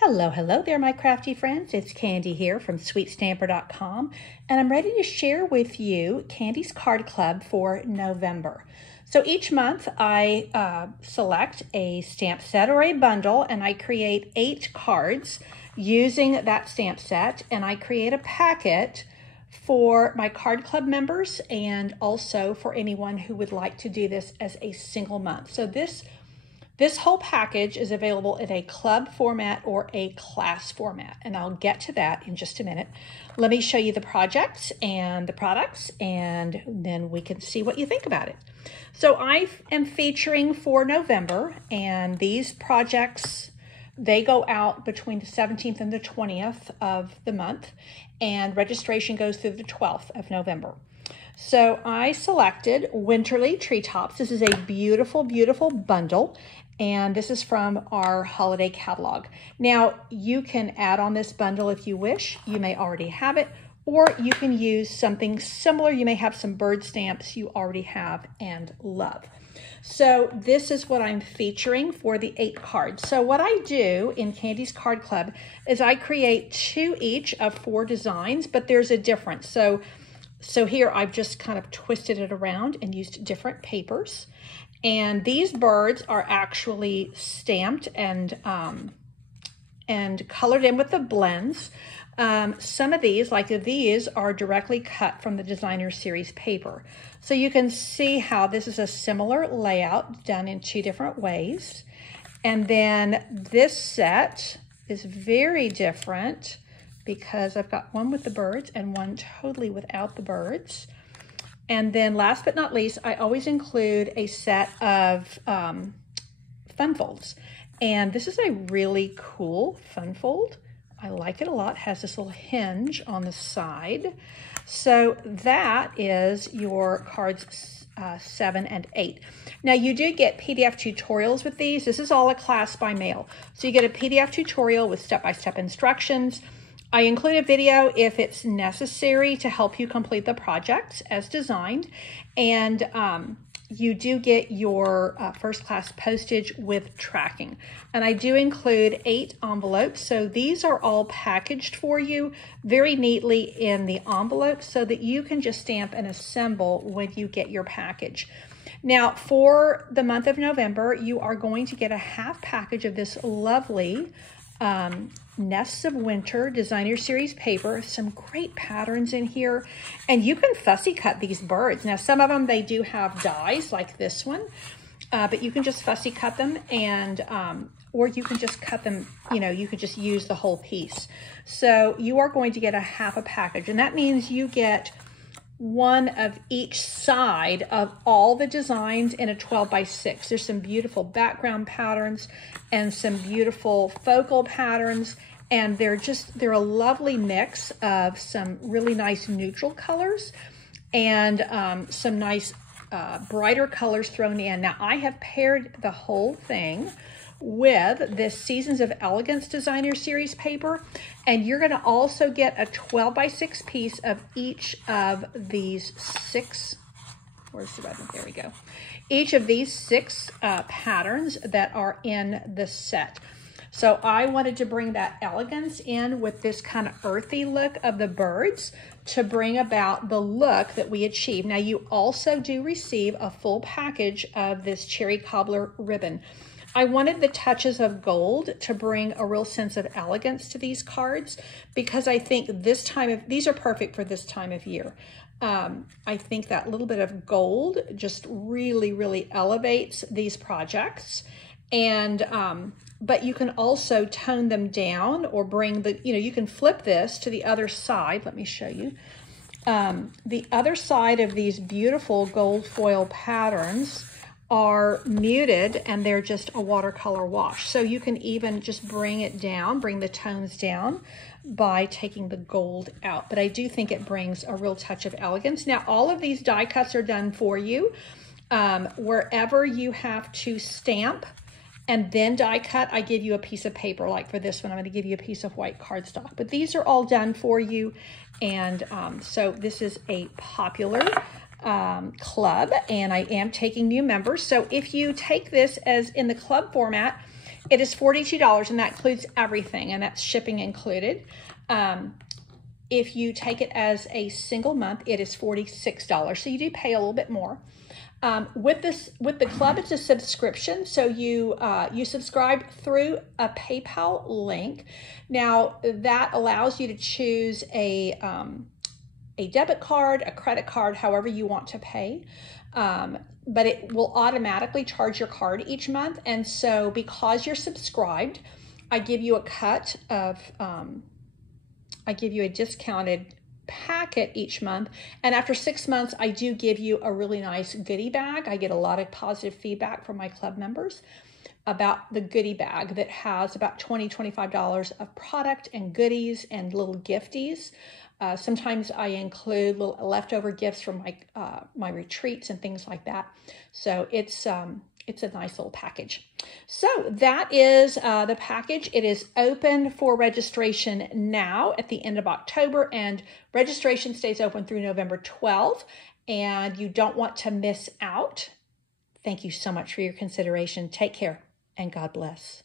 Hello, hello there, my crafty friends. It's Candy here from sweetstamper.com, and I'm ready to share with you Candy's Card Club for November. So each month I select a stamp set or a bundle, and I create 8 cards using that stamp set, and I create a packet for my Card Club members and also for anyone who would like to do this as a single month. So this whole package is available in a club format or a class format, and I'll get to that in just a minute. Let me show you the projects and the products, and then we can see what you think about it. So I am featuring for November, and these projects, they go out between the 17th and the 20th of the month, and registration goes through the 12th of November. So I selected Winterly Treetops. This is a beautiful, beautiful bundle, and this is from our holiday catalog. Now, you can add on this bundle if you wish. You may already have it, or you can use something similar. You may have some bird stamps you already have and love. So this is what I'm featuring for the 8 cards. So what I do in Candy's Card Club is I create 2 each of 4 designs, but there's a difference. So here I've just kind of twisted it around and used different papers. And these birds are actually stamped and colored in with the blends. Some of these, like these, are directly cut from the designer series paper. So you can see how this is a similar layout done in 2 different ways. And then this set is very different because I've got one with the birds and one totally without the birds. And then last but not least, I always include a set of fun folds. And this is a really cool fun fold. I like it a lot. It has this little hinge on the side. So that is your cards 7 and 8. Now you do get PDF tutorials with these. This is all a class by mail. So you get a PDF tutorial with step-by-step instructions. I include a video if it's necessary to help you complete the project as designed, and you do get your first class postage with tracking. And I do include 8 envelopes, so these are all packaged for you very neatly in the envelopes so that you can just stamp and assemble when you get your package. Now for the month of November, you are going to get a half package of this lovely Nests of Winter designer series paper. Some great patterns in here, and you can fussy cut these birds. Now some of them, they do have dies like this one, but you can just fussy cut them, and or you can just cut them, you could just use the whole piece. So you are going to get a half a package, and that means you get one of each side of all the designs in a 12x6. There's some beautiful background patterns and some beautiful focal patterns, and they're a lovely mix of some really nice neutral colors and some nice brighter colors thrown in. Now I have paired the whole thing with this Seasons of Elegance designer series paper, and you're going to also get a 12x6 piece of each of these 6, where's the red one? There we go. Each of these 6 patterns that are in the set. So I wanted to bring that elegance in with this kind of earthy look of the birds to bring about the look that we achieve. Now you also do receive a full package of this cherry cobbler ribbon. I wanted the touches of gold to bring a real sense of elegance to these cards because I think these are perfect for this time of year. I think that little bit of gold just really, really elevates these projects. And but you can also tone them down or bring you can flip this to the other side. Let me show you. The other side of these beautiful gold foil patterns are muted, and they're just a watercolor wash. So you can even just bring it down, bring the tones down by taking the gold out. But I do think it brings a real touch of elegance. Now all of these die cuts are done for you. Wherever you have to stamp and then die cut, I give you a piece of paper. Like for this one, I'm going to give you a piece of white cardstock. But these are all done for you, and so this is a popular club, and I am taking new members. So if you take this as in the club format, It is $42, and that includes everything, and that's shipping included. If you take it as a single month, it is $46. So you do pay a little bit more. With the club, it's a subscription. So you subscribe through a PayPal link. Now that allows you to choose a debit card, a credit card, however you want to pay. But it will automatically charge your card each month. And so because you're subscribed, I give you a cut of, I give you a discounted packet each month. And after 6 months, I do give you a really nice goodie bag. I get a lot of positive feedback from my club members about the goodie bag that has about $20, $25 of product and goodies and little gifties. Sometimes I include little leftover gifts from my retreats and things like that. So it's a nice little package. So that is the package. It is open for registration now at the end of October, and registration stays open through November 12th, and you don't want to miss out. Thank you so much for your consideration. Take care, and God bless.